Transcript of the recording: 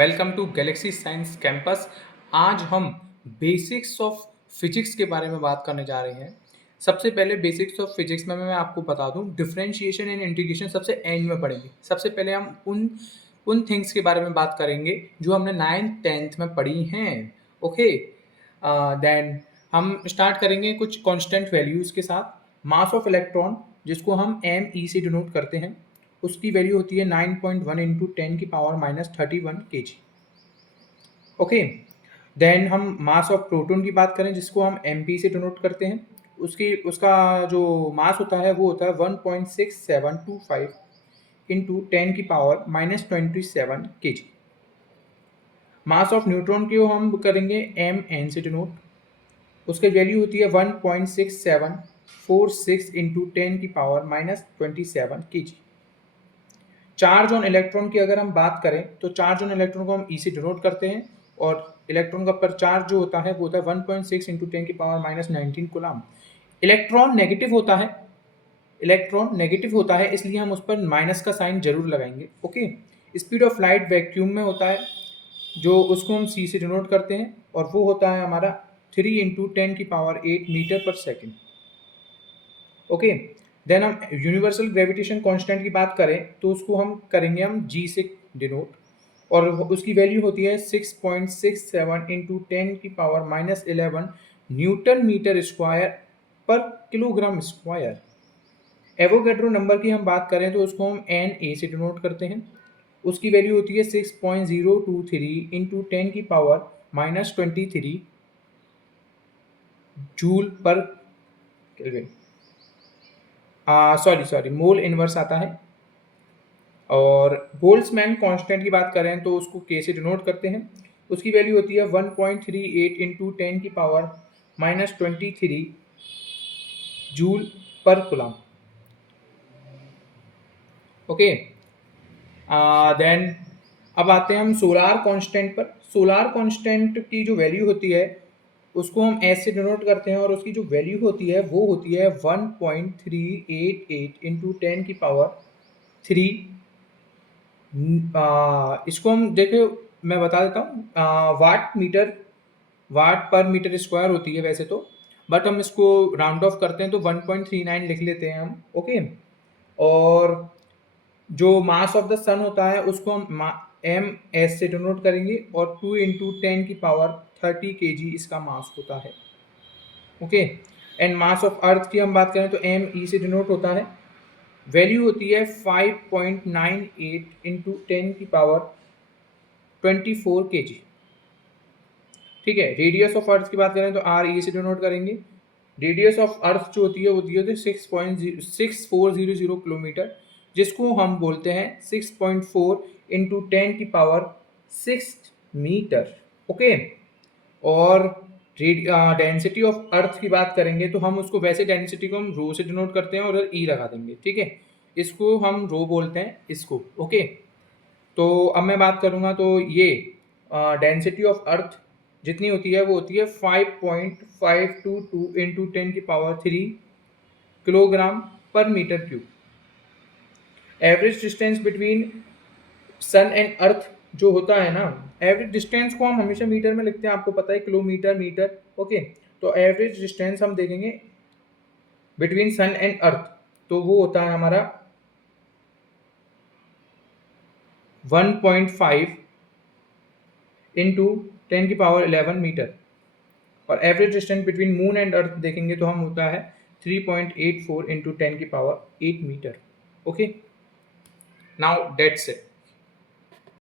Welcome to galaxy science campus. आज हम basics of physics के बारे में बात करने जा रहे हैं। सबसे पहले बेसिक्स ऑफ फिजिक्स में मैं आपको बता दूं, डिफरेंशिएशन एंड इंटीग्रेशन सबसे एंड में पढ़ेंगे। सबसे पहले हम उन थिंग्स के बारे में बात करेंगे जो हमने 9th 10th में पढ़ी हैं। ओके, देन हम स्टार्ट करेंगे कुछ कांस्टेंट वैल्यूज़ के साथ। मास ऑफ इलेक्ट्रॉन, जिसको हम एम ई से डिनोट करते हैं, उसकी वैल्यू होती है 9.1 इंटू 10 की पावर -31 kg। ओके, देन हम मास ऑफ प्रोटॉन की बात करें, जिसको हम एम पी से डिनोट करते हैं, उसका जो मास होता है वो होता है 1.6725 इंटू 10 की power -27 kg। Mass of neutron की हम करेंगे एम एन से डिनोट, उसकी वैल्यू होती है 1.6746 इंटू 10 की power -27 kg। Charge on electron की अगर हम बात करें तो चार्ज ऑन इलेक्ट्रॉन को हम ई से डिनोट करते हैं, और इलेक्ट्रॉन का पर चार्ज जो होता है वो होता है 1.6 इंटू 10 की पावर -19 कूलम। इलेक्ट्रॉन नेगेटिव होता है, इसलिए हम उस पर माइनस का साइन जरूर लगाएंगे। Okay, speed of light vacuum में होता है, जो उसको हम सी से डिनोट करते हैं, और वो होता है हमारा 3 इंटू 10 की पावर 8 मीटर पर सेकेंड। ओके, देन हम यूनिवर्सल ग्रेविटेशन कांस्टेंट की बात करें तो उसको हम करेंगे हम जी से डिनोट, और उसकी वैल्यू होती है 6.67 इंटू 10 की पावर -11 न्यूटन मीटर स्क्वायर पर किलोग्राम स्क्वायर। एवोगैड्रो नंबर की हम बात करें तो उसको हम एन ए से डिनोट करते हैं, उसकी वैल्यू होती है 6.023 इंटू 10 की पावर -23 जूल पर केल्विन। सॉरी मोल इनवर्स आता है। और बोल्ट्जमैन कांस्टेंट की बात करें तो उसको के से डिनोट करते हैं, उसकी वैल्यू होती है 1.38 इंटू 10 की पावर -23 जूल पर कूलम। ओके, देन अब आते हैं हम सोलार कांस्टेंट पर। सोलार कांस्टेंट की जो वैल्यू होती है उसको हम एस से डिनोट करते हैं, और उसकी जो वैल्यू होती है वो होती है 1.388 इंटू 10 की पावर 3। इसको हम देखो, मैं बता देता हूँ, वाट पर मीटर स्क्वायर होती है वैसे तो, बट हम इसको राउंड ऑफ करते हैं तो 1.39 लिख लेते हैं हम। ओके, और जो मास ऑफ द सन होता है उसको हम एम एस से डिनोट करेंगे, और 2 इंटू 10 की पावर 30 kg इसका मास होता है। Okay, and mass of earth की हम बात करें तो एम ई से डिनोट होता है, वैल्यू होती है 5.98 इंटू 10 की पावर 24 kg। ठीक है, रेडियस ऑफ अर्थ की बात करें तो आर ई से डिनोट करेंगे, रेडियस ऑफ अर्थ जो होती है वो दी होती है 6.6400 किलोमीटर, जिसको हम बोलते हैं 6.4 इंटू 10 की पावर 6 मीटर। ओके, और डेंसिटी ऑफ अर्थ की बात करेंगे तो हम उसको वैसे डेंसिटी को हम रो से डिनोट करते हैं और ई लगा देंगे। ठीक है, इसको हम रो बोलते हैं इसको। ओके, तो अब मैं बात करूँगा तो ये डेंसिटी ऑफ अर्थ जितनी होती है वो होती है 5.522 इंटू 10 की पावर 3 किलोग्राम पर metre cube. Average distance between sun and earth जो होता है ना, एवरेज डिस्टेंस को हम हमेशा मीटर में लिखते हैं, आपको पता है, किलोमीटर मीटर। ओके, तो एवरेज डिस्टेंस हम देखेंगे बिटवीन सन एंड अर्थ, तो वो होता है हमारा 1.5 इंटू 10 की पावर 11 मीटर। और average distance between moon and earth देखेंगे तो हम होता है 3.84 इंटू 10 की power 8 metre. Okay, now that's it.